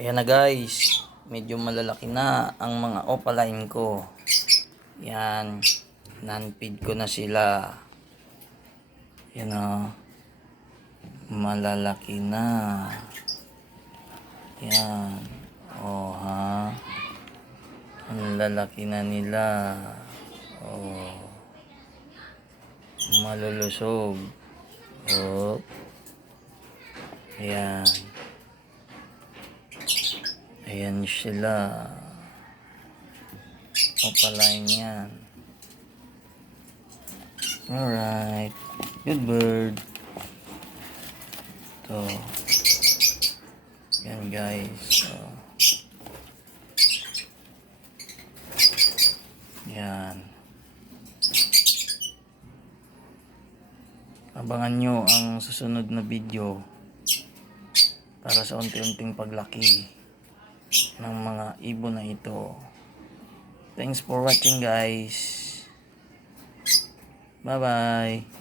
Ayan na guys, medyo malalaki na ang mga opaline ko. Yan, non-feed ko na sila. Yan o, malalaki na. Yan, o ha, ang lalaki na nila. O, malulusog. O, ayan. Ayan sila. Opaline yan. Alright. Good bird. Ito. Yan guys. So, yan. Abangan nyo ang susunod na video para sa unti-unting paglaki ng mga ibon na ito. Thanks for watching guys. Bye bye.